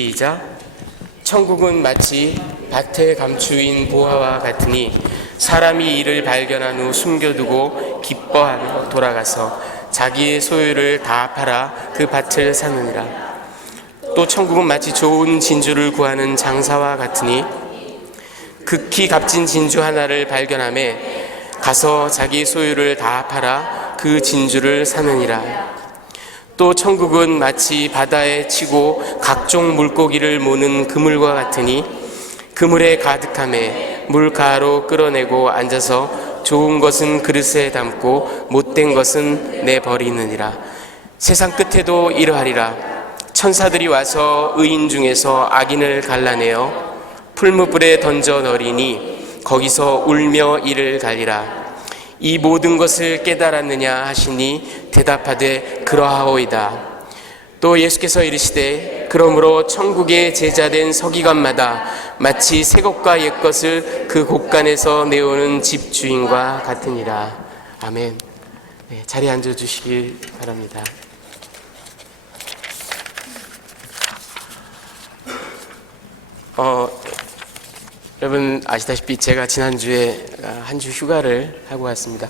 시작. 천국은 마치 밭에 감추인 보화와 같으니 사람이 이를 발견한 후 숨겨두고 기뻐하며 돌아가서 자기의 소유를 다 팔아 그 밭을 사느니라. 또 천국은 마치 좋은 진주를 구하는 장사와 같으니 극히 값진 진주 하나를 발견하매 가서 자기 소유를 다 팔아 그 진주를 사느니라. 또 천국은 마치 바다에 치고 각종 물고기를 모는 그물과 같으니 그물에 가득함에 물가로 끌어내고 앉아서 좋은 것은 그릇에 담고 못된 것은 내버리느니라. 세상 끝에도 이러하리라. 천사들이 와서 의인 중에서 악인을 갈라내어 풀무불에 던져 넣으리니 거기서 울며 이를 갈리라. 이 모든 것을 깨달았느냐 하시니 대답하되 그러하오이다. 또 예수께서 이르시되 그러므로 천국의 제자된 서기관마다 마치 새 것과 옛 것을 그 곳간에서 내오는 집주인과 같으니라. 아멘. 네, 자리에 앉아주시길 바랍니다. 여러분 아시다시피 제가 지난주에 한 주 휴가를 하고 왔습니다.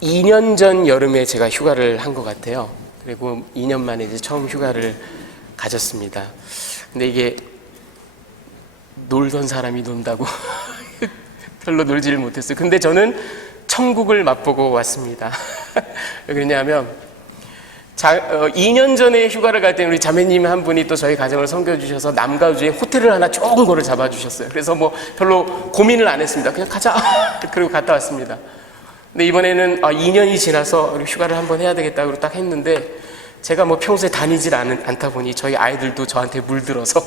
2년 전 여름에 제가 휴가를 한 것 같아요. 그리고 2년 만에 이제 처음 휴가를 가졌습니다. 근데 이게 놀던 사람이 논다고 별로 놀지를 못했어요. 근데 저는 천국을 맛보고 왔습니다. 왜 그러냐면 2년 전에 휴가를 갈 때 우리 자매님 한 분이 또 저희 가정을 섬겨주셔서 남가주에 호텔을 하나 좋은 거를 잡아주셨어요. 그래서 뭐 별로 고민을 안 했습니다. 그냥 가자. 그리고 갔다 왔습니다. 근데 이번에는 2년이 지나서 우리 휴가를 한번 해야 되겠다고 딱 했는데 제가 뭐 평소에 다니질 않다 보니 저희 아이들도 저한테 물들어서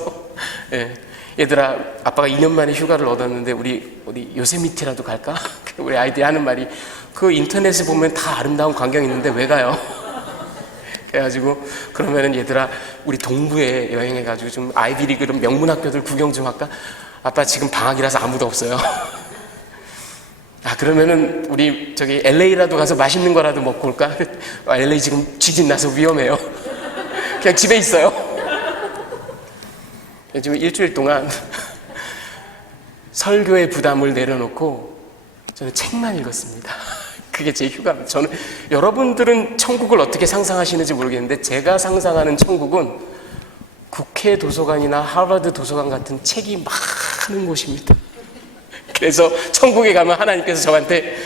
예, 얘들아 아빠가 2년 만에 휴가를 얻었는데 우리 요세미티라도 갈까? 우리 아이들이 하는 말이 그 인터넷에 보면 다 아름다운 광경이 있는데 왜 가요? 그래가지고 그러면은 얘들아 우리 동부에 여행해가지고 좀 아이비리그 명문학교들 구경 좀 할까? 아빠 지금 방학이라서 아무도 없어요. 그러면은 우리 저기 LA라도 가서 맛있는 거라도 먹고 올까? LA 지금 지진 나서 위험해요. 그냥 집에 있어요. 지금 일주일 동안 설교의 부담을 내려놓고 저는 책만 읽었습니다. 그게 제 휴가입니다. 저는 여러분들은 천국을 어떻게 상상하시는지 모르겠는데 제가 상상하는 천국은 국회 도서관이나 하버드 도서관 같은 책이 많은 곳입니다. 그래서 천국에 가면 하나님께서 저한테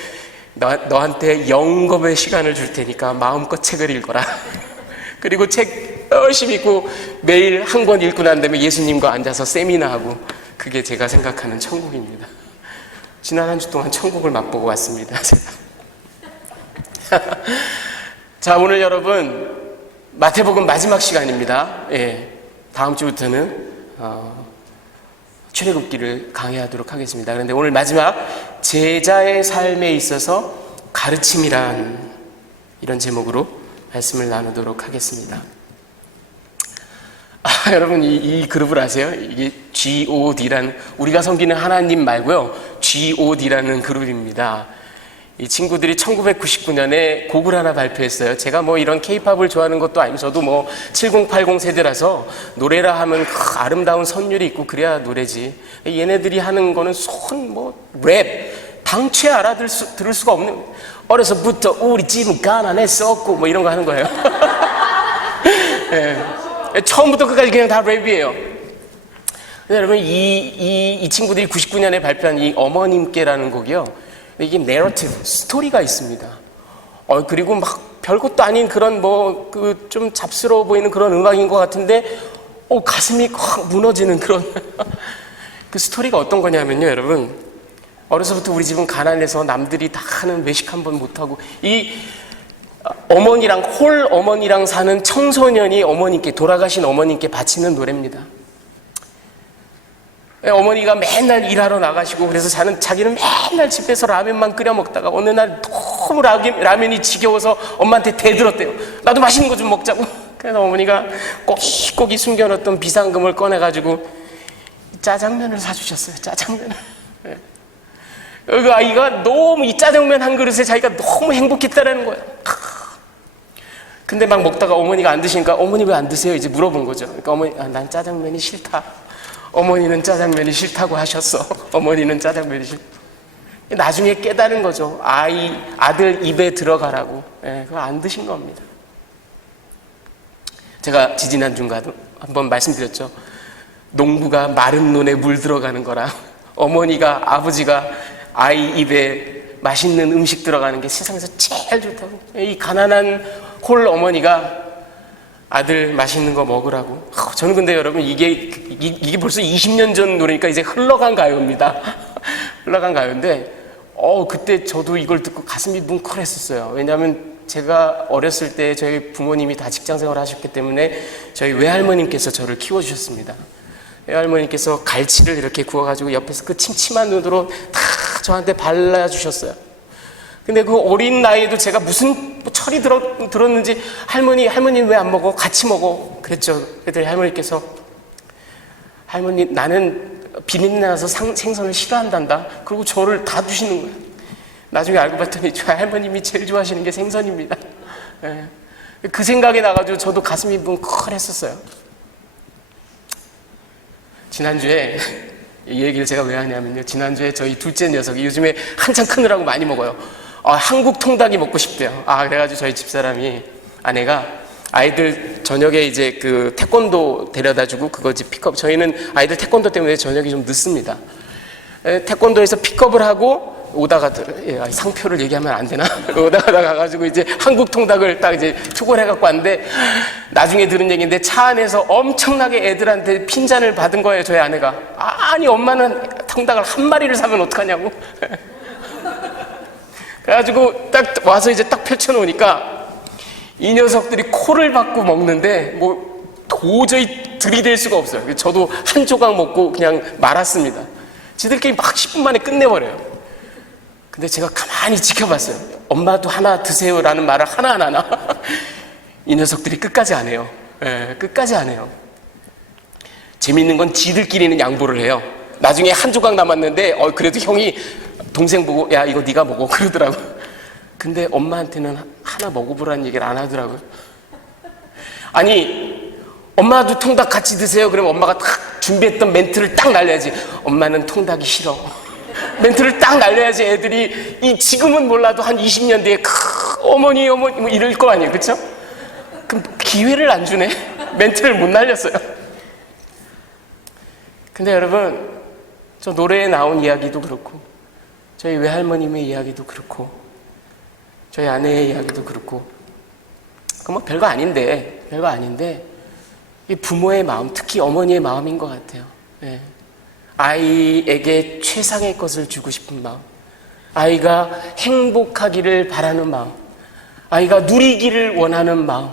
너한테 영겁의 시간을 줄 테니까 마음껏 책을 읽어라. 그리고 책 열심히 읽고 매일 한 권 읽고 난 다음에 예수님과 앉아서 세미나하고 그게 제가 생각하는 천국입니다. 지난 한 주 동안 천국을 맛보고 왔습니다. 자, 오늘 여러분 마태복음 마지막 시간입니다. 예, 다음 주부터는 출애굽기를 강의하도록 하겠습니다. 그런데 오늘 마지막 제자의 삶에 있어서 가르침이란 이런 제목으로 말씀을 나누도록 하겠습니다. 여러분 이 그룹을 아세요? 이게 G.O.D라는 우리가 섬기는 하나님 말고요. G.O.D라는 그룹입니다. 이 친구들이 1999년에 곡을 하나 발표했어요. 제가 뭐 이런 케이팝을 좋아하는 것도 아니고 저도 뭐 7080 세대라서 노래라 하면 아름다운 선율이 있고 그래야 노래지. 얘네들이 하는 거는 랩 당최 들을 수가 없는. 어려서부터 우리 집은 가난했었고 뭐 이런 거 하는 거예요. 네. 처음부터 끝까지 그냥 다 랩이에요. 근데 여러분 이 친구들이 99년에 발표한 이 어머님께라는 곡이요. 이게 내러티브, 스토리가 있습니다. 그리고 막 별것도 아닌 그런 좀 잡스러워 보이는 그런 음악인 것 같은데, 가슴이 확 무너지는 그런 그 스토리가 어떤 거냐면요, 여러분. 어려서부터 우리 집은 가난해서 남들이 다 하는 외식 한 번 못하고, 이 홀 어머니랑 사는 청소년이 돌아가신 어머님께 바치는 노래입니다. 어머니가 맨날 일하러 나가시고 그래서 자기는 맨날 집에서 라면만 끓여 먹다가 어느 날 너무 라면이 지겨워서 엄마한테 대들었대요. 나도 맛있는 거 좀 먹자고. 그래서 어머니가 꼬깃꼬깃 숨겨놓던 비상금을 꺼내가지고 짜장면을 사주셨어요. 짜장면을. 그 아이가 너무 이 짜장면 한 그릇에 자기가 너무 행복했다라는 거예요. 근데 막 먹다가 어머니가 안 드시니까 어머니 왜 안 드세요? 이제 물어본 거죠. 그러니까 어머니, 난 짜장면이 싫다. 어머니는 짜장면이 싫다고 하셨어. 어머니는 짜장면이 싫다. 나중에 깨달은 거죠. 아들 입에 들어가라고. 그거 안 드신 겁니다. 제가 지지난주인가도 한번 말씀드렸죠. 농부가 마른 논에 물 들어가는 거랑 어머니가, 아버지가 아이 입에 맛있는 음식 들어가는 게 세상에서 제일 좋다고. 이 가난한 홀 어머니가 아들 맛있는 거 먹으라고. 저는 근데 여러분 이게 벌써 20년 전 노래니까 이제 흘러간 가요입니다. 흘러간 가요인데 그때 저도 이걸 듣고 가슴이 뭉클했었어요. 왜냐하면 제가 어렸을 때 저희 부모님이 다 직장생활을 하셨기 때문에 저희 외할머님께서 저를 키워주셨습니다. 외할머니께서 갈치를 이렇게 구워가지고 옆에서 그 침침한 눈으로 다 저한테 발라주셨어요. 근데 그 어린 나이에도 제가 무슨 철이 들었는지 할머니 왜 안 먹어? 같이 먹어. 그랬죠. 그랬더니 할머니께서 할머니 나는 비린내 나서 생선을 싫어한단다. 그리고 저를 다 주시는 거예요. 나중에 알고 봤더니 저희 할머님이 제일 좋아하시는 게 생선입니다. 그 생각이 나가지고 저도 가슴이 뭉클했었어요. 지난주에 이 얘기를 제가 왜 하냐면요. 지난주에 저희 둘째 녀석이 요즘에 한창 크느라고 많이 먹어요. 한국 통닭이 먹고 싶대요. 그래가지고 저희 집사람이 아내가 아이들 저녁에 이제 그 태권도 데려다주고 그거 이제 픽업. 저희는 아이들 태권도 때문에 저녁이 좀 늦습니다. 태권도에서 픽업을 하고 오다가 상표를 얘기하면 안 되나? 오다가 가가지고 이제 한국 통닭을 딱 이제 투고를 해갖고 왔는데 나중에 들은 얘기인데 차 안에서 엄청나게 애들한테 핀잔을 받은 거예요. 저희 아내가. 아니 엄마는 통닭을 한 마리를 사면 어떡하냐고. 그래가지고 딱 와서 이제 딱 펼쳐놓으니까 이 녀석들이 코를 박고 먹는데 뭐 도저히 들이댈 수가 없어요. 저도 한 조각 먹고 그냥 말았습니다. 지들끼리 막 10분 만에 끝내버려요. 근데 제가 가만히 지켜봤어요. 엄마도 하나 드세요라는 말을 하나 안 하나. 이 녀석들이 끝까지 안 해요. 끝까지 안 해요. 재밌는 건 지들끼리는 양보를 해요. 나중에 한 조각 남았는데 그래도 형이 동생 보고 야 이거 네가 먹어 그러더라고. 근데 엄마한테는 하나 먹어보라는 얘기를 안 하더라고요. 아니 엄마도 통닭 같이 드세요. 그러면 엄마가 딱 준비했던 멘트를 딱 날려야지. 엄마는 통닭이 싫어. 멘트를 딱 날려야지 애들이 지금은 몰라도 한 20년 뒤에 어머니 뭐 이럴 거 아니에요. 그렇죠? 그럼 기회를 안 주네. 멘트를 못 날렸어요. 근데 여러분 저 노래에 나온 이야기도 그렇고 저희 외할머님의 이야기도 그렇고 저희 아내의 이야기도 그렇고 그 뭐 별거 아닌데 이 부모의 마음, 특히 어머니의 마음인 것 같아요. 아이에게 최상의 것을 주고 싶은 마음, 아이가 행복하기를 바라는 마음, 아이가 누리기를 원하는 마음.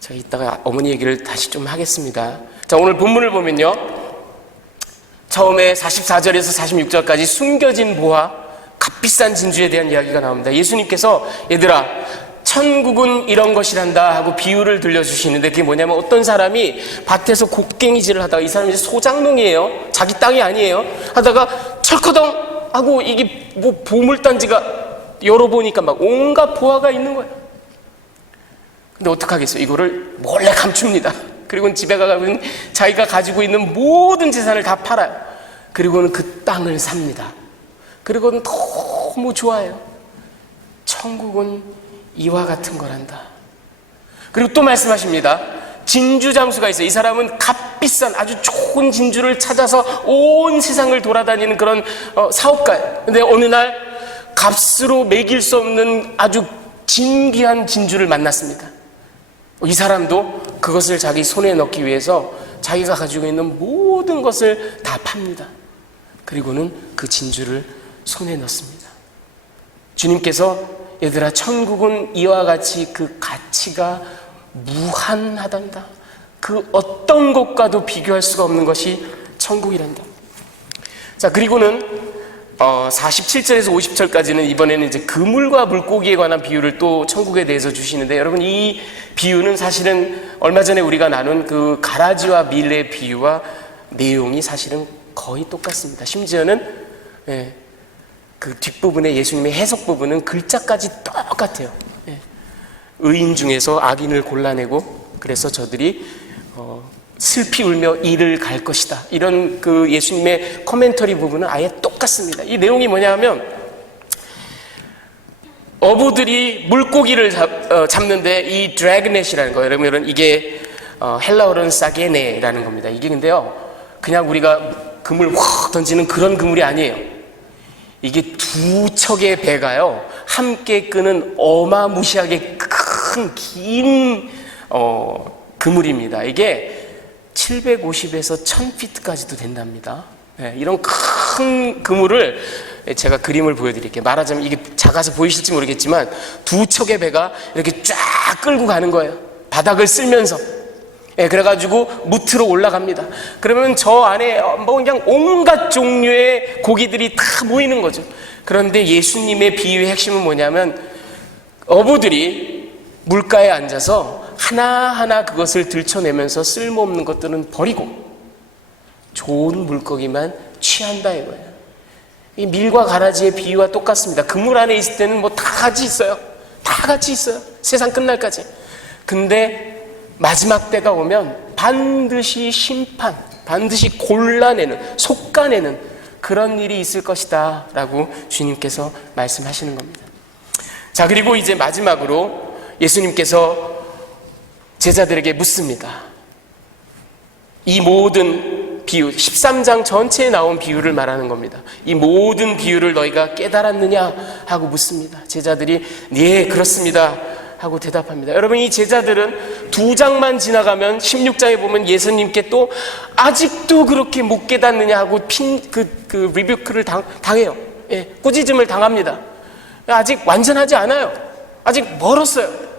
자, 이따가 어머니 얘기를 다시 좀 하겠습니다. 자, 오늘 본문을 보면요, 처음에 44절에서 46절까지 숨겨진 보화, 값비싼 진주에 대한 이야기가 나옵니다. 예수님께서 얘들아 천국은 이런 것이란다 하고 비유를 들려주시는데 그게 뭐냐면 어떤 사람이 밭에서 곡괭이질을 하다가 이 사람이 소작농이에요. 자기 땅이 아니에요. 하다가 철커덩 하고 이게 뭐 보물단지가 열어보니까 막 온갖 보화가 있는 거예요. 근데 어떡하겠어요? 이거를 몰래 감춥니다. 그리고는 집에 가면 자기가 가지고 있는 모든 재산을 다 팔아요. 그리고는 그 땅을 삽니다. 그리고는 너무 좋아해요. 천국은 이와 같은 거란다. 그리고 또 말씀하십니다. 진주 장수가 있어요. 이 사람은 값비싼 아주 좋은 진주를 찾아서 온 세상을 돌아다니는 그런 사업가예요. 근데 어느 날 값으로 매길 수 없는 아주 진귀한 진주를 만났습니다. 이 사람도 그것을 자기 손에 넣기 위해서 자기가 가지고 있는 모든 것을 다 팝니다. 그리고는 그 진주를 손에 넣습니다. 주님께서 얘들아 천국은 이와 같이 그 가치가 무한하단다. 그 어떤 것과도 비교할 수가 없는 것이 천국이란다. 자, 그리고는 47절에서 50절까지는 이번에는 이제 그물과 물고기에 관한 비유를 또 천국에 대해서 주시는데 여러분 이 비유는 사실은 얼마 전에 우리가 나눈 그 가라지와 밀의 비유와 내용이 사실은 거의 똑같습니다. 심지어는 그 뒷부분에 예수님의 해석 부분은 글자까지 똑같아요. 의인 중에서 악인을 골라내고 그래서 저들이 슬피 울며 이를 갈 것이다. 이런 그 예수님의 코멘터리 부분은 아예 똑같습니다. 이 내용이 뭐냐 하면 어부들이 물고기를 잡는데 이 드래그넷이라는 거예요. 여러분 이게 헬라어로는 사게네라는 겁니다. 이게 근데요 그냥 우리가 그물 확 던지는 그런 그물이 아니에요. 이게 두 척의 배가요 함께 끄는 어마무시하게 큰 긴 그물입니다. 이게 750에서 1000피트까지도 된답니다. 네, 이런 큰 그물을 제가 그림을 보여드릴게요. 말하자면 이게 작아서 보이실지 모르겠지만 두 척의 배가 이렇게 쫙 끌고 가는 거예요. 바닥을 쓸면서. 예, 그래가지고 무트로 올라갑니다. 그러면 저 안에 뭐 그냥 온갖 종류의 고기들이 다 모이는 거죠. 그런데 예수님의 비유의 핵심은 뭐냐면 어부들이 물가에 앉아서 하나하나 그것을 들춰내면서 쓸모없는 것들은 버리고 좋은 물고기만 취한다 이거예요. 이 밀과 가라지의 비유와 똑같습니다. 그물 안에 있을 때는 뭐 다 같이 있어요. 다 같이 있어요. 세상 끝날까지. 근데 마지막 때가 오면 반드시 심판, 반드시 골라내는, 솎아내는 그런 일이 있을 것이다 라고 주님께서 말씀하시는 겁니다. 자, 그리고 이제 마지막으로 예수님께서 제자들에게 묻습니다. 이 모든 비유, 13장 전체에 나온 비유를 말하는 겁니다. 이 모든 비유를 너희가 깨달았느냐 하고 묻습니다. 제자들이 네 그렇습니다 하고 대답합니다. 여러분 이 제자들은 2장만 지나가면 16장에 보면 예수님께 또 아직도 그렇게 못 깨닫느냐 하고 리뷰크를 당해요. 예, 꾸짖음을 당합니다. 아직 완전하지 않아요. 아직 멀었어요.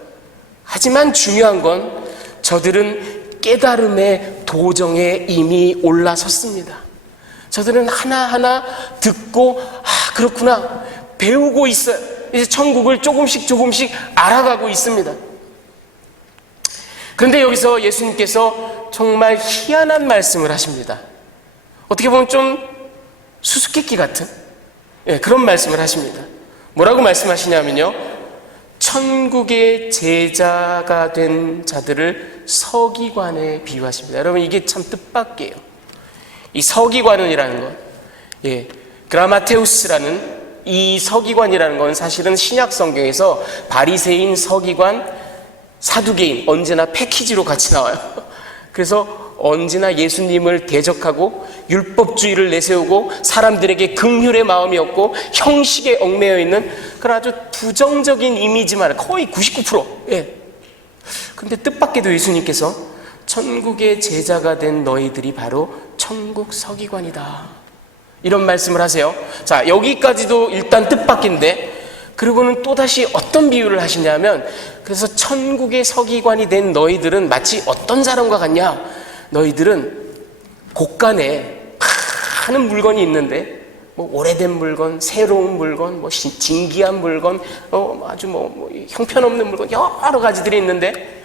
하지만 중요한 건 저들은 깨달음의 도정에 이미 올라섰습니다. 저들은 하나하나 듣고 그렇구나 배우고 있어요. 이제 천국을 조금씩 알아가고 있습니다. 그런데 여기서 예수님께서 정말 희한한 말씀을 하십니다. 어떻게 보면 좀 수수께끼 같은 그런 말씀을 하십니다. 뭐라고 말씀하시냐면요, 천국의 제자가 된 자들을 서기관에 비유하십니다. 여러분 이게 참 뜻밖이에요. 이 서기관이라는 건 그라마테우스라는 이 서기관이라는 건 사실은 신약 성경에서 바리새인, 서기관, 사두개인 언제나 패키지로 같이 나와요. 그래서 언제나 예수님을 대적하고 율법주의를 내세우고 사람들에게 긍휼의 마음이 없고 형식에 얽매여 있는 그런 아주 부정적인 이미지만 거의 99%. 근데 뜻밖에도 예수님께서 천국의 제자가 된 너희들이 바로 천국 서기관이다 이런 말씀을 하세요. 자, 여기까지도 일단 뜻밖인데 그리고는 또다시 어떤 비유를 하시냐면 그래서 천국의 서기관이 된 너희들은 마치 어떤 사람과 같냐, 너희들은 곳간에 많은 물건이 있는데 뭐 오래된 물건, 새로운 물건, 뭐 진기한 물건, 아주 뭐 형편없는 물건 여러 가지들이 있는데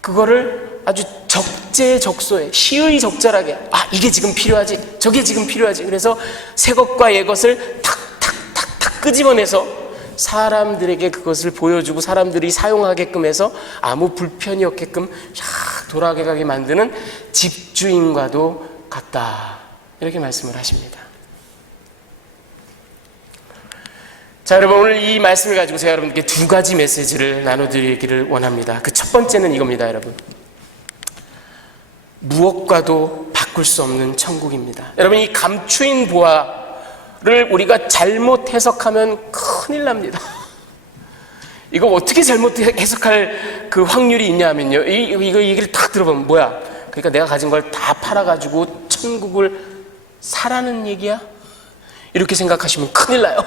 그거를 아주 적재적소에 시의적절하게 이게 지금 필요하지, 저게 지금 필요하지. 그래서 새 것과 옛 것을 탁탁탁탁 끄집어내서 사람들에게 그것을 보여주고 사람들이 사용하게끔 해서 아무 불편이 없게끔 돌아가게 만드는 집주인과도 같다 이렇게 말씀을 하십니다. 자, 여러분 오늘 이 말씀을 가지고 제가 여러분께 두 가지 메시지를 나눠드리기를 원합니다. 그 첫 번째는 이겁니다. 여러분, 무엇과도 바꿀 수 없는 천국입니다. 여러분 이 감추인 보화를 우리가 잘못 해석하면 큰일 납니다. 이거 어떻게 잘못 해석할 그 확률이 있냐면요, 이거 얘기를 딱 들어보면 뭐야, 그러니까 내가 가진 걸 다 팔아가지고 천국을 사라는 얘기야? 이렇게 생각하시면 큰일 나요.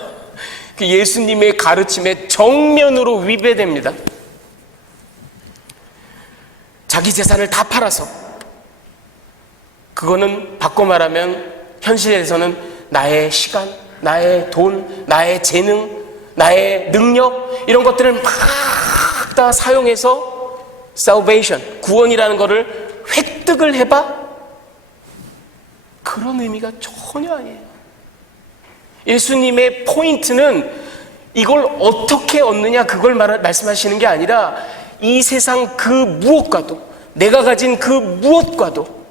그 예수님의 가르침에 정면으로 위배됩니다. 자기 재산을 다 팔아서, 그거는 바꿔 말하면 현실에서는 나의 시간, 나의 돈, 나의 재능, 나의 능력 이런 것들을 막 다 사용해서 salvation, 구원이라는 거를 획득을 해봐? 그런 의미가 전혀 아니에요. 예수님의 포인트는 이걸 어떻게 얻느냐 그걸 말씀하시는 게 아니라 이 세상 그 무엇과도, 내가 가진 그 무엇과도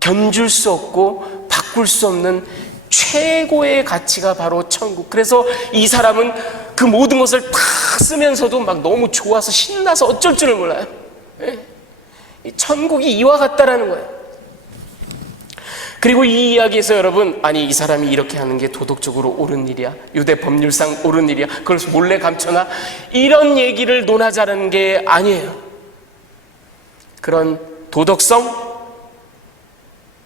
견줄 수 없고 바꿀 수 없는 최고의 가치가 바로 천국. 그래서 이 사람은 그 모든 것을 다 쓰면서도 막 너무 좋아서 신나서 어쩔 줄을 몰라요. 이 천국이 이와 같다라는 거예요. 그리고 이 이야기에서 여러분, 아니 이 사람이 이렇게 하는 게 도덕적으로 옳은 일이야, 유대 법률상 옳은 일이야, 그걸 몰래 감춰놔, 이런 얘기를 논하자는 게 아니에요. 그런 도덕성,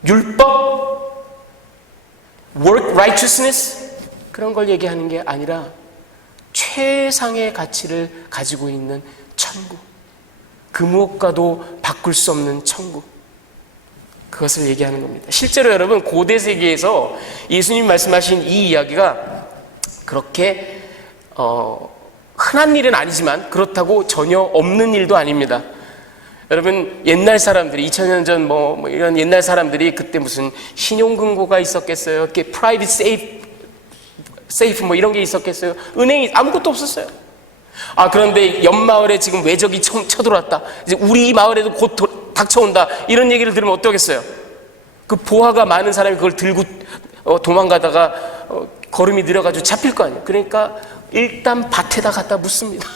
율법, work righteousness, 그런 걸 얘기하는 게 아니라 최상의 가치를 가지고 있는 천국, 그 무엇과도 바꿀 수 없는 천국, 그것을 얘기하는 겁니다. 실제로 여러분, 고대 세계에서 예수님 말씀하신 이 이야기가 그렇게 흔한 일은 아니지만 그렇다고 전혀 없는 일도 아닙니다. 여러분, 옛날 사람들이 2000년 전 뭐 이런 옛날 사람들이 그때 무슨 신용금고가 있었겠어요? 이렇게 프라이빗 세이프 뭐 이런 게 있었겠어요? 은행이 아무것도 없었어요. 그런데 옆 마을에 지금 외적이 쳐들어왔다, 이제 우리 마을에도 곧 닥쳐온다, 이런 얘기를 들으면 어떠겠어요? 그 보화가 많은 사람이 그걸 들고 도망가다가 걸음이 느려가지고 잡힐 거 아니에요. 그러니까 일단 밭에다 갖다 묻습니다.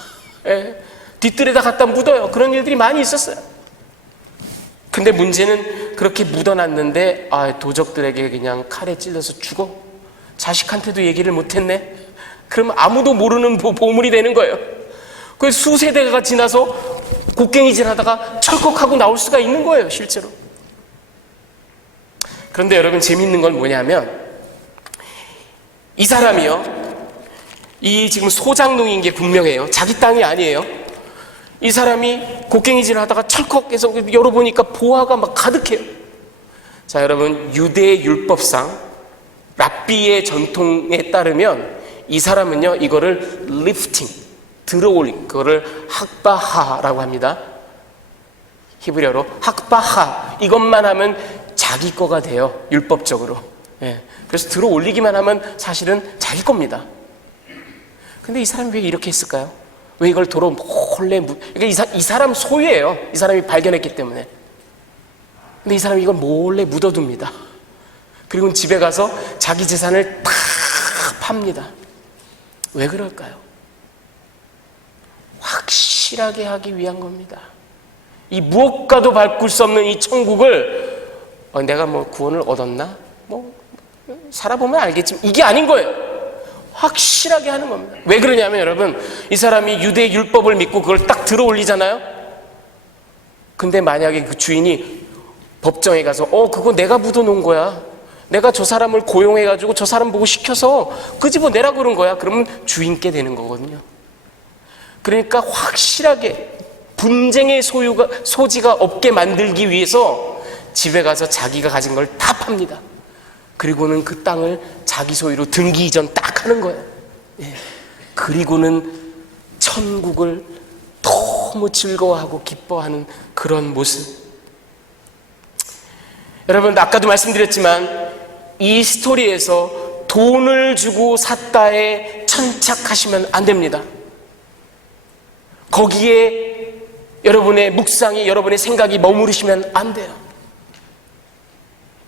뒷뜰에다 갖다 묻어요. 그런 일들이 많이 있었어요. 근데 문제는 그렇게 묻어놨는데 도적들에게 그냥 칼에 찔려서 죽어. 자식한테도 얘기를 못했네. 그러면 아무도 모르는 보물이 되는 거예요. 그 수세대가 지나서 곡괭이질 하다가 철컥하고 나올 수가 있는 거예요, 실제로. 그런데 여러분, 재밌는 건 뭐냐면 이 사람이요, 이 지금 소장농인 게 분명해요. 자기 땅이 아니에요. 이 사람이 곡괭이질 하다가 철컥해서 열어보니까 보화가 막 가득해요. 자, 여러분, 유대 율법상 랍비의 전통에 따르면 이 사람은요, 이거를 리프팅, 들어올린, 그거를 학바하라고 합니다. 히브리어로 학바하, 이것만 하면 자기 거가 돼요, 율법적으로. 그래서 들어올리기만 하면 사실은 자기 겁니다. 근데 이 사람이 왜 이렇게 했을까요? 왜 이걸 도로 몰래 그러니까 이 사람 소유예요. 이 사람이 발견했기 때문에. 근데 이 사람이 이걸 몰래 묻어둡니다. 그리고 집에 가서 자기 재산을 다 팝니다. 왜 그럴까요? 확실하게 하기 위한 겁니다. 이 무엇과도 바꿀 수 없는 이 천국을 내가 뭐 구원을 얻었나? 뭐 살아보면 알겠지만 이게 아닌 거예요. 확실하게 하는 겁니다. 왜 그러냐면 여러분, 이 사람이 유대 율법을 믿고 그걸 딱 들어 올리잖아요. 근데 만약에 그 주인이 법정에 가서 그거 내가 묻어놓은 거야, 내가 저 사람을 고용해가지고 저 사람 보고 시켜서 끄집어내라 그런 거야, 그러면 주인께 되는 거거든요. 그러니까 확실하게 분쟁의 소지가 없게 만들기 위해서 집에 가서 자기가 가진 걸 다 팝니다. 그리고는 그 땅을 자기 소유로 등기 이전 딱 하는 거예요. 그리고는 천국을 너무 즐거워하고 기뻐하는 그런 모습. 여러분, 아까도 말씀드렸지만 이 스토리에서 돈을 주고 샀다에 천착하시면 안 됩니다. 거기에 여러분의 묵상이, 여러분의 생각이 머무르시면 안 돼요.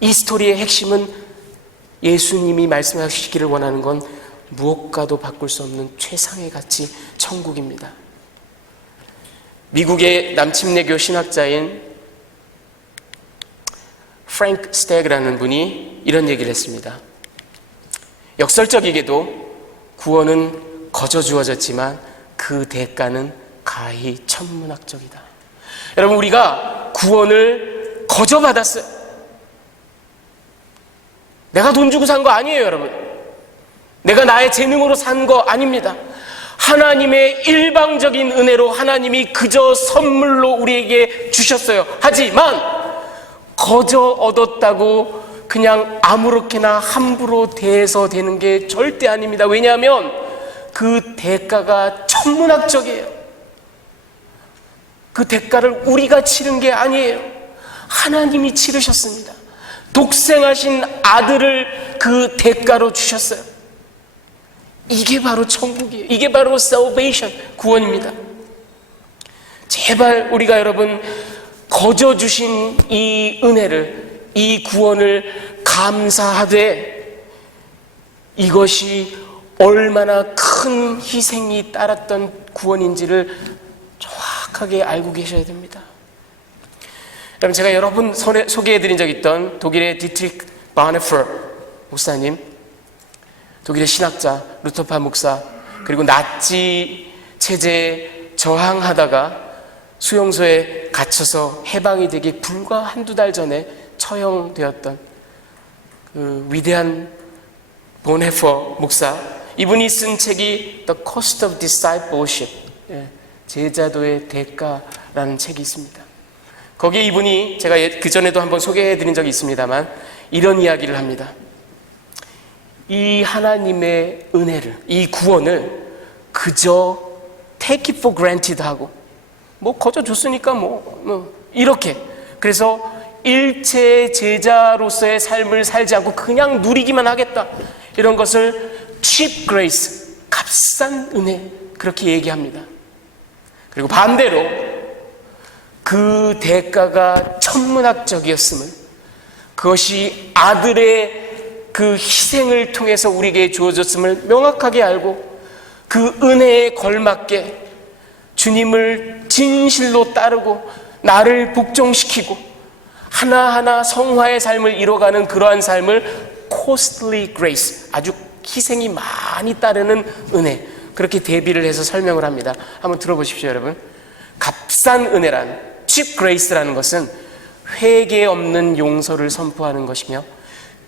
이 스토리의 핵심은 예수님이 말씀하시기를 원하는 건 무엇과도 바꿀 수 없는 최상의 가치, 천국입니다. 미국의 남침내교 신학자인 프랭크 스태그라는 분이 이런 얘기를 했습니다. 역설적이게도 구원은 거저 주어졌지만 그 대가는 가히 천문학적이다. 여러분, 우리가 구원을 거저 받았어요. 내가 돈 주고 산 거 아니에요, 여러분. 내가 나의 재능으로 산 거 아닙니다. 하나님의 일방적인 은혜로 하나님이 그저 선물로 우리에게 주셨어요. 하지만 거저 얻었다고 그냥 아무렇게나 함부로 대해서 되는 게 절대 아닙니다. 왜냐하면 그 대가가 천문학적이에요. 그 대가를 우리가 치른 게 아니에요. 하나님이 치르셨습니다. 독생하신 아들을 그 대가로 주셨어요. 이게 바로 천국이에요. 이게 바로 salvation, 구원입니다. 제발 우리가 여러분 거저 주신 이 은혜를, 이 구원을 감사하되 이것이 얼마나 큰 희생이 따랐던 구원인지를 정확하게 알고 계셔야 됩니다. 여러분, 제가 여러 번 소개해드린 적 있던 독일의 디트리히 바네퍼 목사님, 독일의 신학자, 루터파 목사, 그리고 나치 체제에 저항하다가 수용소에 갇혀서 해방이 되기 불과 한두 달 전에 처형되었던 그 위대한 보네퍼 목사, 이분이 쓴 책이 The Cost of Discipleship, 제자도의 대가라는 책이 있습니다. 거기에 이분이, 제가 그전에도 한번 소개해드린 적이 있습니다만, 이런 이야기를 합니다. 이 하나님의 은혜를, 이 구원을 그저 take it for granted 하고, 거저 줬으니까 이렇게, 그래서 일체 제자로서의 삶을 살지 않고 그냥 누리기만 하겠다, 이런 것을 cheap grace, 값싼 은혜, 그렇게 얘기합니다. 그리고 반대로 그 대가가 천문학적이었음을, 그것이 아들의 그 희생을 통해서 우리에게 주어졌음을 명확하게 알고 그 은혜에 걸맞게 주님을 진실로 따르고 나를 복종시키고 하나하나 성화의 삶을 이뤄가는 그러한 삶을 costly grace, 아주 희생이 많이 따르는 은혜, 그렇게 대비를 해서 설명을 합니다. 한번 들어보십시오, 여러분. 값싼 은혜란, cheap grace라는 것은 회개 없는 용서를 선포하는 것이며,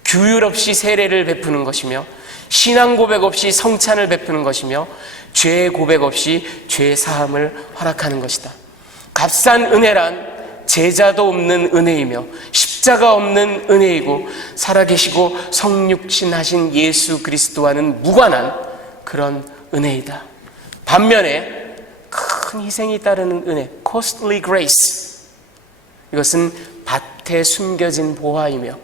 규율 없이 세례를 베푸는 것이며, 신앙 고백 없이 성찬을 베푸는 것이며, 죄 고백 없이 죄 사함을 허락하는 것이다. 값싼 은혜란 제자도 없는 은혜이며 십자가 없는 은혜이고 살아계시고 성육신하신 예수 그리스도와는 무관한 그런 은혜이다. 반면에 큰 희생이 따르는 은혜, costly grace, 이것은 밭에 숨겨진 보화이며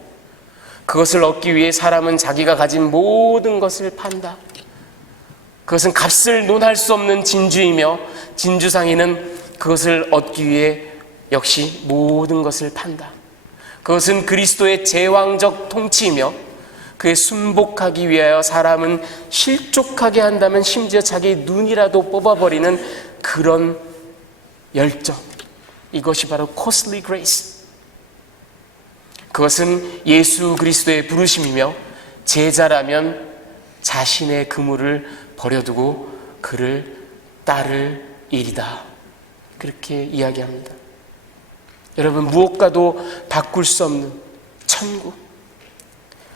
그것을 얻기 위해 사람은 자기가 가진 모든 것을 판다. 그것은 값을 논할 수 없는 진주이며 진주상인은 그것을 얻기 위해 역시 모든 것을 판다. 그것은 그리스도의 제왕적 통치이며 그에 순복하기 위하여 사람은 실족하게 한다면 심지어 자기의 눈이라도 뽑아버리는 그런 열정, 이것이 바로 costly grace. 그것은 예수 그리스도의 부르심이며 제자라면 자신의 그물을 버려두고 그를 따를 일이다, 그렇게 이야기합니다. 여러분, 무엇과도 바꿀 수 없는 천국,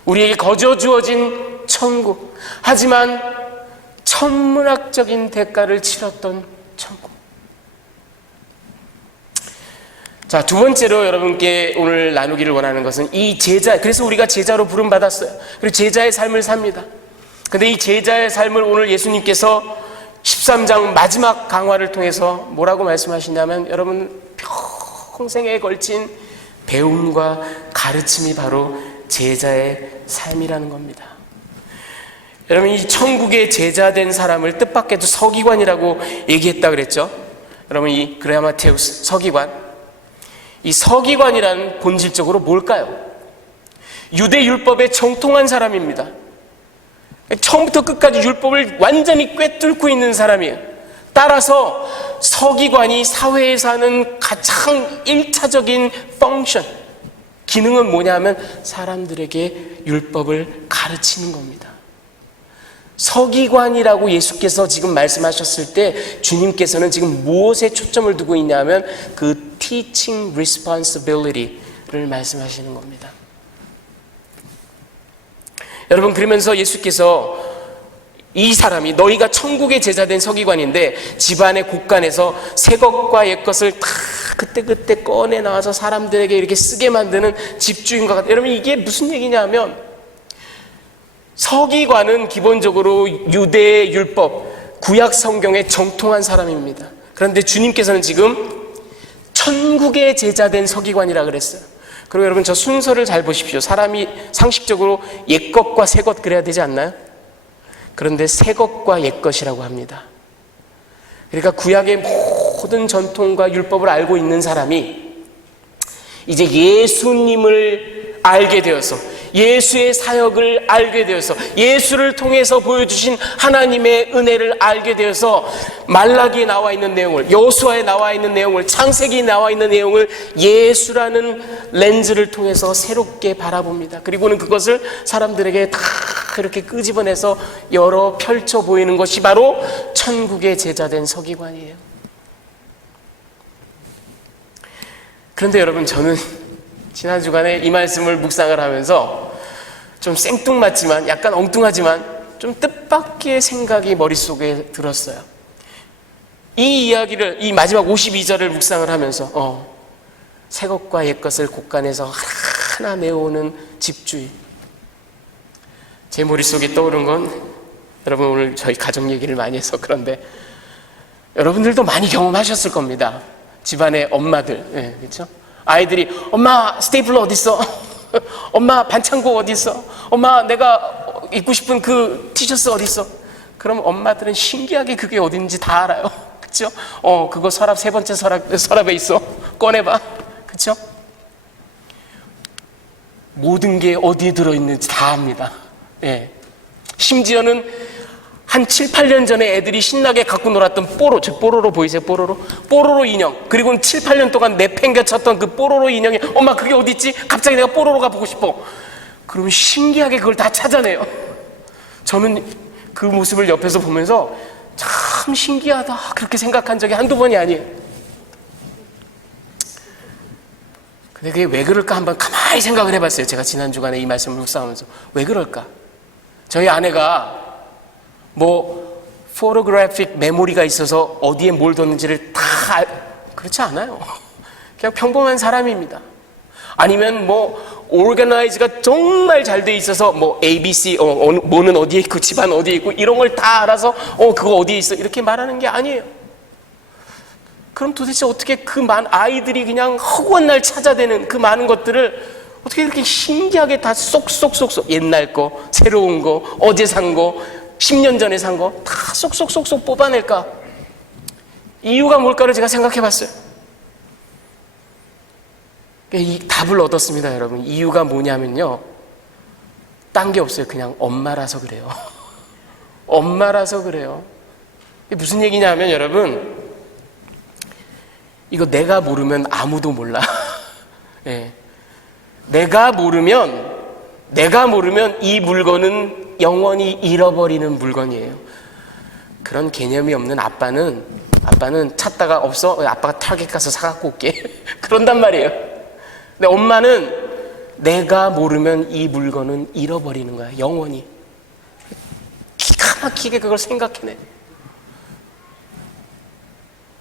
우리에게 거저 주어진 천국, 하지만 천문학적인 대가를 치렀던 천국. 자, 두 번째로 여러분께 오늘 나누기를 원하는 것은 이 제자, 그래서 우리가 제자로 부름받았어요. 그리고 제자의 삶을 삽니다. 근데 이 제자의 삶을 오늘 예수님께서 13장 마지막 강화를 통해서 뭐라고 말씀하시냐면, 여러분 평생에 걸친 배움과 가르침이 바로 제자의 삶이라는 겁니다. 여러분, 이 천국의 제자된 사람을 뜻밖에도 서기관이라고 얘기했다 그랬죠. 여러분, 이 그라마테우스 서기관, 이 서기관이란 본질적으로 뭘까요? 유대 율법에 정통한 사람입니다. 처음부터 끝까지 율법을 완전히 꿰뚫고 있는 사람이에요. 따라서 서기관이 사회에서 하는 가장 1차적인 펑션, 기능은 뭐냐 하면 사람들에게 율법을 가르치는 겁니다. 서기관이라고 예수께서 지금 말씀하셨을 때 주님께서는 지금 무엇에 초점을 두고 있냐 하면 그 teaching responsibility를 말씀하시는 겁니다. 여러분, 그러면서 예수께서 이 사람이 너희가 천국의 제자된 서기관인데 집안의 곳간에서 새 것과 옛 것을 다 그때그때 꺼내 나와서 사람들에게 이렇게 쓰게 만드는 집주인과 같다. 여러분, 이게 무슨 얘기냐 하면 서기관은 기본적으로 유대 율법, 구약 성경에 정통한 사람입니다. 그런데 주님께서는 지금 천국의 제자된 서기관이라 그랬어요. 그리고 여러분, 저 순서를 잘 보십시오. 사람이 상식적으로 옛 것과 새 것 그래야 되지 않나요? 그런데 새 것과 옛 것이라고 합니다. 그러니까 구약의 모든 전통과 율법을 알고 있는 사람이 이제 예수님을 알게 되어서, 예수의 사역을 알게 되어서, 예수를 통해서 보여주신 하나님의 은혜를 알게 되어서 말라기에 나와 있는 내용을, 여호수아에 나와 있는 내용을, 창세기에 나와 있는 내용을 예수라는 렌즈를 통해서 새롭게 바라봅니다. 그리고는 그것을 사람들에게 다 그렇게 끄집어내서 열어 펼쳐 보이는 것이 바로 천국의 제자된 서기관이에요. 그런데 여러분, 저는 지난 주간에 이 말씀을 묵상을 하면서 좀 생뚱맞지만, 약간 엉뚱하지만 좀 뜻밖의 생각이 머릿속에 들었어요. 이 이야기를, 이 마지막 52절을 묵상을 하면서 새 것과 옛 것을 곳간에서 하나 메워오는 집주인. 제 머릿속에 떠오른 건, 여러분 오늘 저희 가족 얘기를 많이 해서 그런데 여러분들도 많이 경험하셨을 겁니다. 집안의 엄마들, 그렇죠? 아이들이 엄마 스테이플러 어디 있어? 엄마 반창고 어디 있어? 엄마 내가 입고 싶은 그 티셔츠 어디 있어? 그럼 엄마들은 신기하게 그게 어딘지 다 알아요. 그렇죠? 그거 서랍 세 번째 서랍에 있어. 꺼내봐. 그렇죠? 모든 게 어디에 들어있는지 다 압니다. 예. 심지어는 한 7, 8년 전에 애들이 신나게 갖고 놀았던 뽀로로 보이세요? 뽀로로 인형. 그리고 7, 8년 동안 내팽개쳤던 그 뽀로로 인형이 엄마 그게 어디 있지? 갑자기 내가 뽀로로가 보고 싶어. 그러면 신기하게 그걸 다 찾아내요. 저는 그 모습을 옆에서 보면서 참 신기하다 그렇게 생각한 적이 한두 번이 아니에요. 근데 그게 왜 그럴까 한번 가만히 생각을 해봤어요. 제가 지난 주간에 이 말씀을 묵상하면서 왜 그럴까? 저희 아내가 포토그래픽 메모리가 있어서 어디에 뭘 뒀는지를 다 그렇지 않아요. 그냥 평범한 사람입니다. 아니면 오르가나이즈가 정말 잘 돼 있어서 ABC 뭐는 어디에 있고 집안 어디에 있고 이런 걸 다 알아서 그거 어디에 있어 이렇게 말하는 게 아니에요. 그럼 도대체 어떻게 아이들이 그냥 허구한 날 찾아대는 그 많은 것들을 어떻게 그렇게 신기하게 다 쏙쏙쏙쏙, 옛날 거, 새로운 거, 어제 산 거, 10년 전에 산 거 다 쏙쏙쏙쏙 뽑아낼까? 이유가 뭘까를 제가 생각해 봤어요. 이 답을 얻었습니다, 여러분. 이유가 뭐냐면요, 딴 게 없어요. 그냥 엄마라서 그래요. 엄마라서 그래요. 이게 무슨 얘기냐면, 여러분, 이거 내가 모르면 아무도 몰라. 예. 내가 모르면 이 물건은 영원히 잃어버리는 물건이에요. 그런 개념이 없는 아빠는 찾다가 없어? 아빠가 타겟 가서 사갖고 올게. 그런단 말이에요. 근데 엄마는 내가 모르면 이 물건은 잃어버리는 거야. 영원히. 기가 막히게 그걸 생각해내.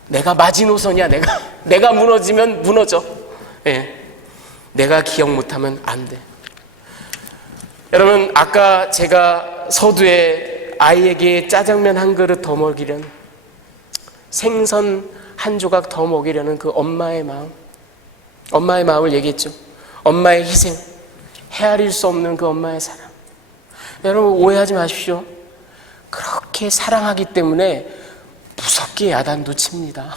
내가 마지노선이야. 내가 무너지면 무너져. 예. 내가 기억 못하면 안 돼. 여러분, 아까 제가 서두에 아이에게 짜장면 한 그릇 더 먹이려는, 생선 한 조각 더 먹이려는 그 엄마의 마음을 얘기했죠. 엄마의 희생, 헤아릴 수 없는 그 엄마의 사랑. 여러분, 오해하지 마십시오. 그렇게 사랑하기 때문에 무섭게 야단도 칩니다.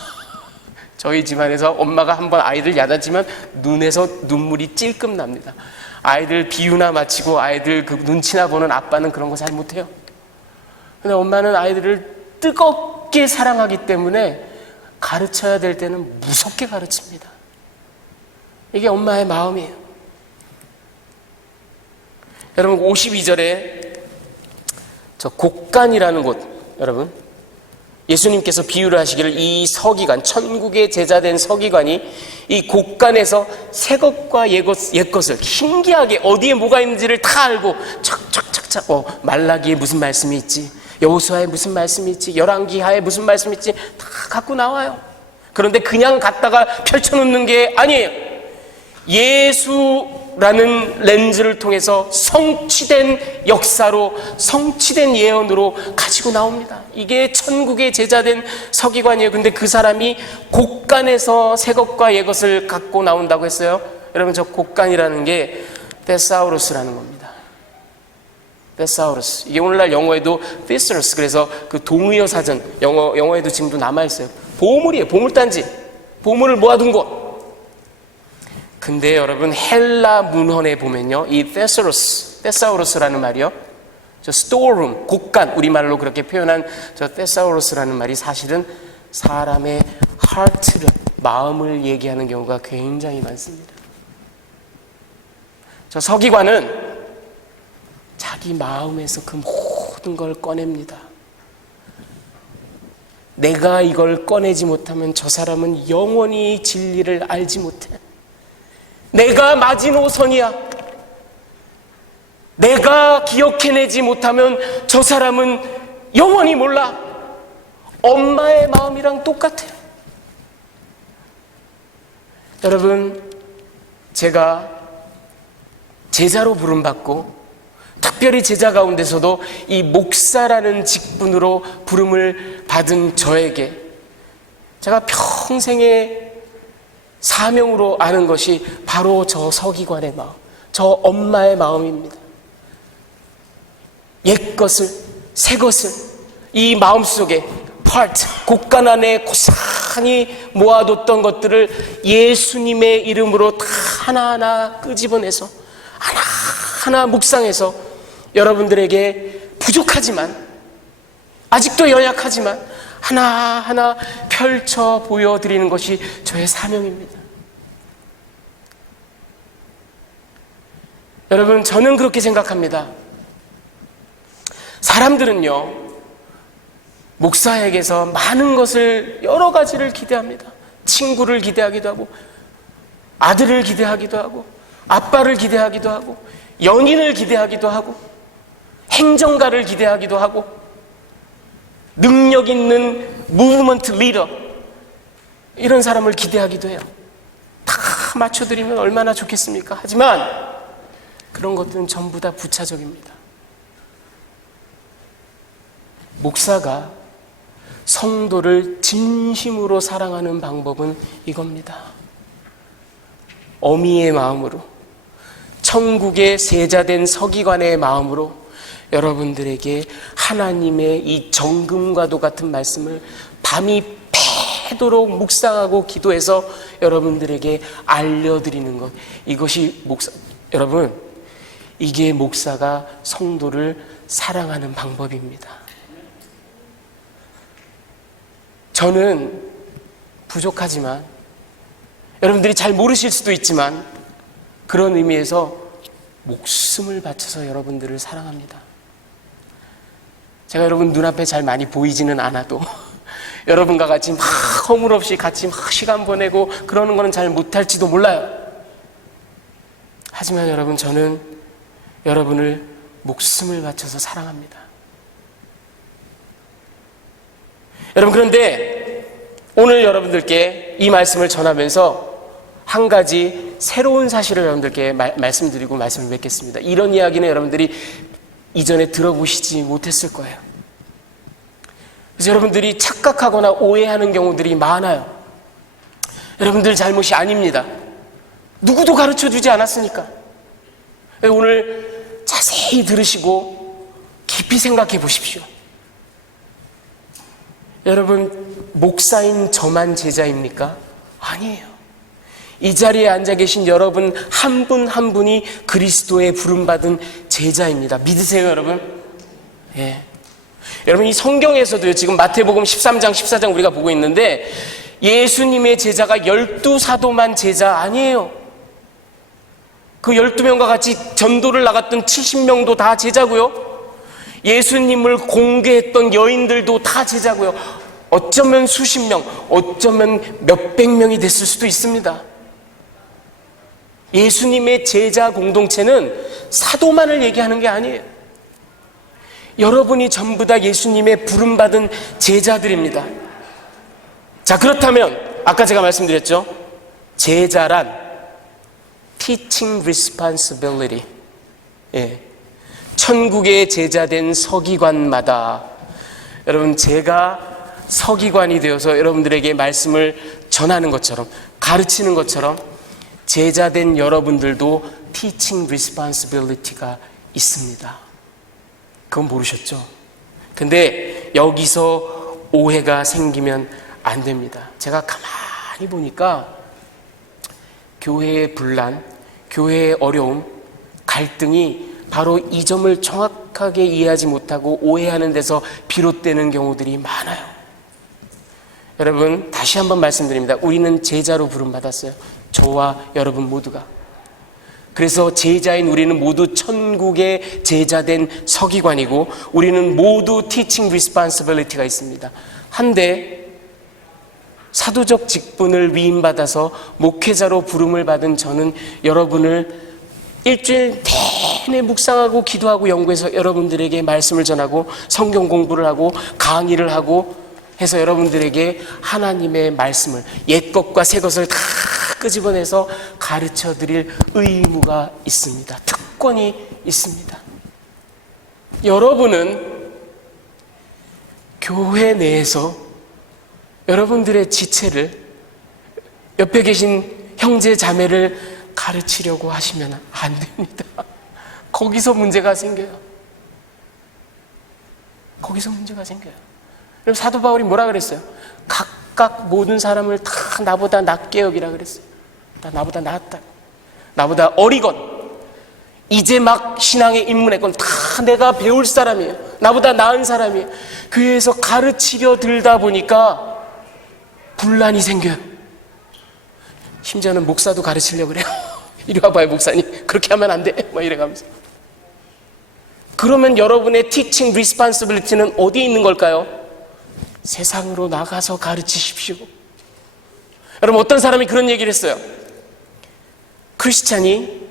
저희 집안에서 엄마가 한번 아이들 야단치면 눈에서 눈물이 찔끔 납니다. 아이들 비유나 마치고 아이들 그 눈치나 보는 아빠는 그런 거 잘 못해요. 근데 엄마는 아이들을 뜨겁게 사랑하기 때문에 가르쳐야 될 때는 무섭게 가르칩니다. 이게 엄마의 마음이에요. 여러분, 52절에 저 곡간이라는 곳, 여러분, 예수님께서 비유를 하시기를 이 서기관, 천국의 제자된 서기관이 이 곡간에서 새 것과 옛 것을 신기하게 어디에 뭐가 있는지를 다 알고 척척척척 말라기에 무슨 말씀이 있지, 여호수아에 무슨 말씀이 있지, 열왕기하에 무슨 말씀이 있지 다 갖고 나와요. 그런데 그냥 갖다가 펼쳐놓는 게 아니에요. 예수라는 렌즈를 통해서 성취된 역사로, 성취된 예언으로 가지고 나옵니다. 이게 천국의 제자된 서기관이에요. 근데 그 사람이 곡간에서 새 것과 옛 것을 갖고 나온다고 했어요. 여러분, 저 곡간이라는 게 데사우루스라는 겁니다. thesaurus. 이게 오늘날 영어에도 thesaurus. 그래서 그 동의어 사전, 영어에도 지금도 남아있어요. 보물이에요. 보물단지. 보물을 모아둔 곳. 근데 여러분 헬라 문헌에 보면요, 이 thesaurus라는 말이요, 저 storeroom, 곡간, 우리말로 그렇게 표현한 저 thesaurus라는 말이 사실은 사람의 heart를, 마음을 얘기하는 경우가 굉장히 많습니다. 저 서기관은 자기 마음에서 그 모든 걸 꺼냅니다. 내가 이걸 꺼내지 못하면 저 사람은 영원히 진리를 알지 못해. 내가 마지노선이야. 내가 기억해내지 못하면 저 사람은 영원히 몰라. 엄마의 마음이랑 똑같아요. 여러분, 제가 제자로 부름받고 특별히 제자 가운데서도 이 목사라는 직분으로 부름을 받은 저에게 제가 평생의 사명으로 아는 것이 바로 저 서기관의 마음, 저 엄마의 마음입니다. 옛 것을, 새 것을 이 마음속에 part, 곡간 안에 고스란히 모아뒀던 것들을 예수님의 이름으로 다 하나하나 끄집어내서 하나하나 묵상해서 여러분들에게 부족하지만, 아직도 연약하지만 하나하나 펼쳐 보여드리는 것이 저의 사명입니다. 여러분, 저는 그렇게 생각합니다. 사람들은요, 목사에게서 많은 것을, 여러 가지를 기대합니다. 친구를 기대하기도 하고, 아들을 기대하기도 하고, 아빠를 기대하기도 하고, 연인을 기대하기도 하고, 행정가를 기대하기도 하고, 능력 있는 무브먼트 리더, 이런 사람을 기대하기도 해요. 다 맞춰드리면 얼마나 좋겠습니까? 하지만 그런 것들은 전부 다 부차적입니다. 목사가 성도를 진심으로 사랑하는 방법은 이겁니다. 어미의 마음으로, 천국의 세자된 서기관의 마음으로 여러분들에게 하나님의 이 정금과도 같은 말씀을 밤이 새도록 묵상하고 기도해서 여러분들에게 알려드리는 것, 이것이 목사, 여러분, 이게 목사가 성도를 사랑하는 방법입니다. 저는 부족하지만, 여러분들이 잘 모르실 수도 있지만, 그런 의미에서 목숨을 바쳐서 여러분들을 사랑합니다. 제가 여러분 눈앞에 잘 많이 보이지는 않아도 여러분과 같이 막 허물없이 같이 막 시간 보내고 그러는 거는 잘 못할지도 몰라요. 하지만 여러분, 저는 여러분을 목숨을 바쳐서 사랑합니다. 여러분, 그런데 오늘 여러분들께 이 말씀을 전하면서 한 가지 새로운 사실을 여러분들께 말씀드리고 말씀을 맺겠습니다. 이런 이야기는 여러분들이 이전에 들어보시지 못했을 거예요. 그래서 여러분들이 착각하거나 오해하는 경우들이 많아요. 여러분들 잘못이 아닙니다. 누구도 가르쳐주지 않았으니까. 오늘 자세히 들으시고 깊이 생각해 보십시오. 여러분, 목사인 저만 제자입니까? 아니에요. 이 자리에 앉아 계신 여러분 한 분 한 분이 그리스도의 부름받은 제자입니다. 믿으세요, 여러분? 예. 여러분, 이 성경에서도요, 지금 마태복음 13장 14장 우리가 보고 있는데, 예수님의 제자가 12사도만 제자 아니에요. 그 12명과 같이 전도를 나갔던 70명도 다 제자고요. 예수님을 공개했던 여인들도 다 제자고요. 어쩌면 수십 명, 어쩌면 몇백 명이 됐을 수도 있습니다. 예수님의 제자 공동체는 사도만을 얘기하는 게 아니에요. 여러분이 전부 다 예수님의 부름받은 제자들입니다. 자, 그렇다면 아까 제가 말씀드렸죠, 제자란 teaching responsibility, 천국의 제자된 서기관마다, 여러분, 제가 서기관이 되어서 여러분들에게 말씀을 전하는 것처럼, 가르치는 것처럼 제자된 여러분들도 teaching responsibility가 있습니다. 그건 모르셨죠? 근데 여기서 오해가 생기면 안 됩니다. 제가 가만히 보니까 교회의 분란, 교회의 어려움, 갈등이 바로 이 점을 정확하게 이해하지 못하고 오해하는 데서 비롯되는 경우들이 많아요. 여러분, 다시 한번 말씀드립니다. 우리는 제자로 부름받았어요. 저와 여러분 모두가. 그래서 제자인 우리는 모두 천국의 제자된 서기관이고, 우리는 모두 teaching responsibility가 있습니다. 한데 사도적 직분을 위임받아서 목회자로 부름을 받은 저는 여러분을 일주일 내내 묵상하고 기도하고 연구해서 여러분들에게 말씀을 전하고 성경 공부를 하고 강의를 하고 해서 여러분들에게 하나님의 말씀을, 옛것과 새것을 다 끄집어내서 가르쳐 드릴 의무가 있습니다. 특권이 있습니다. 여러분은 교회 내에서 여러분들의 지체를, 옆에 계신 형제 자매를 가르치려고 하시면 안 됩니다. 거기서 문제가 생겨요. 거기서 문제가 생겨요. 그럼 사도 바울이 뭐라 그랬어요? 각각 모든 사람을 다 나보다 낫게 여기라 그랬어요. 나보다 낫다, 나보다 어리건, 이제 막 신앙에 입문했건 다 내가 배울 사람이에요. 나보다 나은 사람이에요. 교회에서 가르치려 들다 보니까 분란이 생겨요. 심지어는 목사도 가르치려고 그래요. 이리 와봐요 목사님, 그렇게 하면 안 돼, 막 이래가면서. 그러면 여러분의 teaching responsibility는 어디에 있는 걸까요? 세상으로 나가서 가르치십시오. 여러분, 어떤 사람이 그런 얘기를 했어요. 크리스찬이,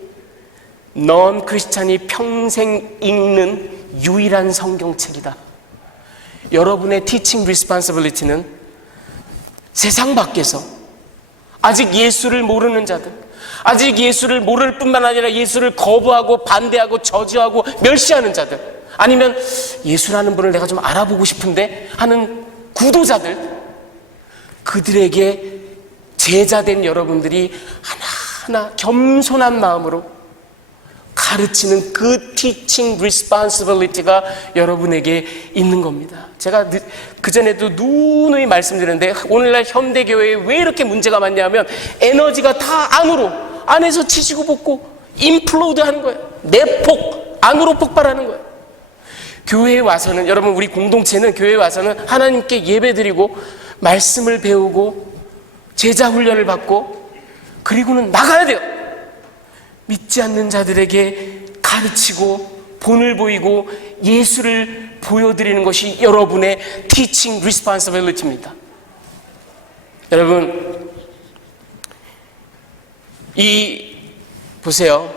넌 크리스찬이 평생 읽는 유일한 성경책이다. 여러분의 teaching responsibility는 세상 밖에서 아직 예수를 모르는 자들, 아직 예수를 모를 뿐만 아니라 예수를 거부하고 반대하고 저주하고 멸시하는 자들, 아니면 예수라는 분을 내가 좀 알아보고 싶은데 하는 구도자들, 그들에게 제자된 여러분들이 하나하나 겸손한 마음으로 가르치는 그 teaching responsibility가 여러분에게 있는 겁니다. 제가 그전에도 누누이 말씀드렸는데, 오늘날 현대교회에 왜 이렇게 문제가 많냐면 에너지가 다 안에서 치시고 볶고 임플로드 하는 거예요. 내폭, 안으로 폭발하는 거예요. 교회에 와서는, 여러분, 우리 공동체는 교회에 와서는 하나님께 예배드리고 말씀을 배우고 제자 훈련을 받고 그리고는 나가야 돼요. 믿지 않는 자들에게 가르치고 본을 보이고 예수를 보여드리는 것이 여러분의 teaching responsibility입니다. 여러분, 보세요.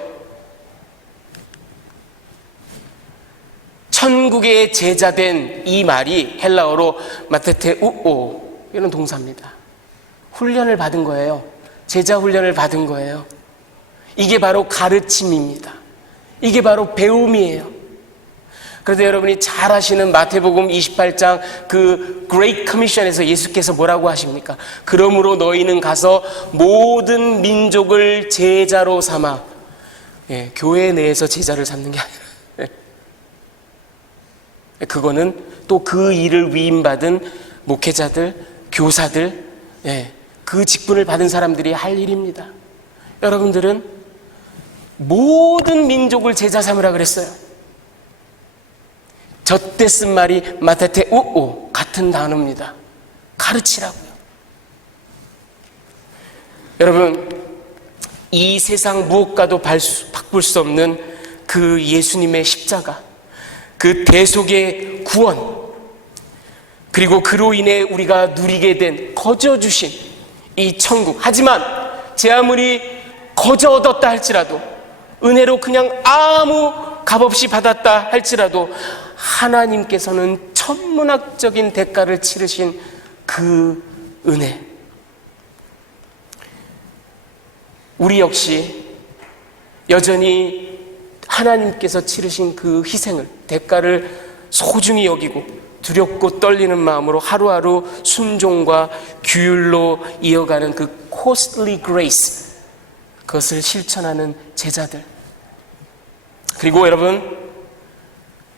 천국의 제자된 이 말이 헬라어로 마테테우오, 이런 동사입니다. 훈련을 받은 거예요. 제자 훈련을 받은 거예요. 이게 바로 가르침입니다. 이게 바로 배움이에요. 그래서 여러분이 잘 아시는 마태복음 28장 그 Great Commission에서 예수께서 뭐라고 하십니까? 그러므로 너희는 가서 모든 민족을 제자로 삼아. 교회 내에서 제자를 삼는 게 아니라, 그거는 또 그 일을 위임받은 목회자들, 교사들, 그 직분을 받은 사람들이 할 일입니다. 여러분들은 모든 민족을 제자 삼으라 그랬어요. 저때 쓴 말이 마테테우오, 같은 단어입니다. 가르치라고요. 여러분, 이 세상 무엇과도 바꿀 수 없는 그 예수님의 십자가, 그 대속의 구원, 그리고 그로 인해 우리가 누리게 된, 거저 주신 이 천국. 하지만 제 아무리 거저 얻었다 할지라도, 은혜로 그냥 아무 값없이 받았다 할지라도 하나님께서는 천문학적인 대가를 치르신 그 은혜, 우리 역시 여전히 하나님께서 치르신 그 희생을, 대가를 소중히 여기고 두렵고 떨리는 마음으로 하루하루 순종과 규율로 이어가는 그 costly grace, 그것을 실천하는 제자들. 그리고 여러분,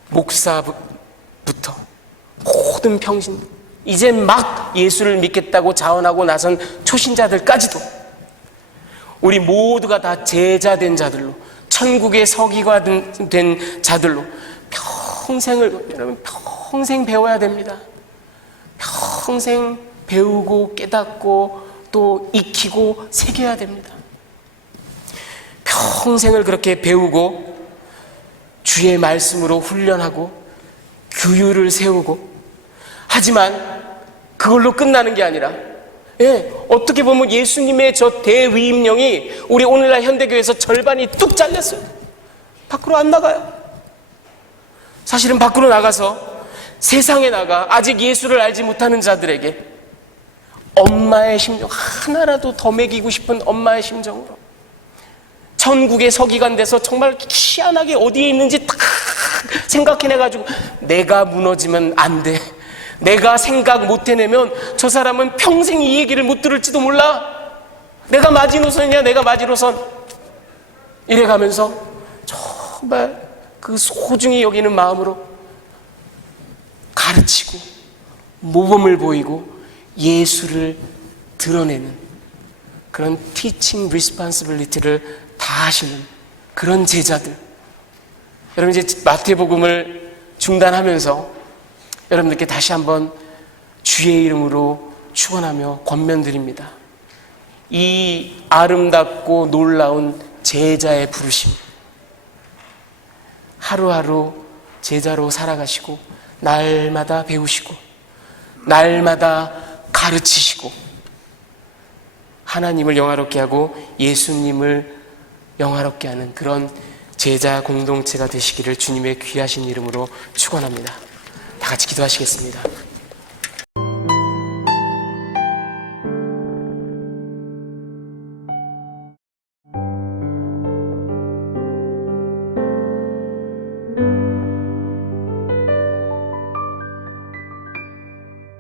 목사부터 모든 평신, 이제 막 예수를 믿겠다고 자원하고 나선 초신자들까지도 우리 모두가 다 제자 된 자들로, 천국의 서기가 된 자들로 여러분 평생 배워야 됩니다. 평생 배우고 깨닫고 또 익히고 새겨야 됩니다. 평생을 그렇게 배우고 주의 말씀으로 훈련하고 규율을 세우고, 하지만 그걸로 끝나는 게 아니라, 어떻게 보면 예수님의 저 대위임령이 우리 오늘날 현대교회에서 절반이 뚝 잘렸어요. 밖으로 안 나가요. 사실은 밖으로 나가서 세상에 나가 아직 예수를 알지 못하는 자들에게 엄마의 심정, 하나라도 더 먹이고 싶은 엄마의 심정으로 천국의 서기관 돼서 정말 희한하게 어디에 있는지 딱 생각해내가지고 내가 무너지면 안 돼, 내가 생각 못 해내면 저 사람은 평생 이 얘기를 못 들을지도 몰라, 내가 마지노선이냐 내가 마지노선, 이래가면서 정말 그 소중히 여기는 마음으로 가르치고 모범을 보이고 예수를 드러내는 그런 teaching responsibility를 다 하시는 그런 제자들, 여러분 이제 마태복음을 중단하면서 여러분들께 다시 한번 주의 이름으로 축원하며 권면드립니다. 이 아름답고 놀라운 제자의 부르심, 하루하루 제자로 살아가시고 날마다 배우시고 날마다 가르치시고 하나님을 영화롭게 하고 예수님을 영화롭게 하는 그런 제자 공동체가 되시기를 주님의 귀하신 이름으로 축원합니다. 다 같이 기도하시겠습니다.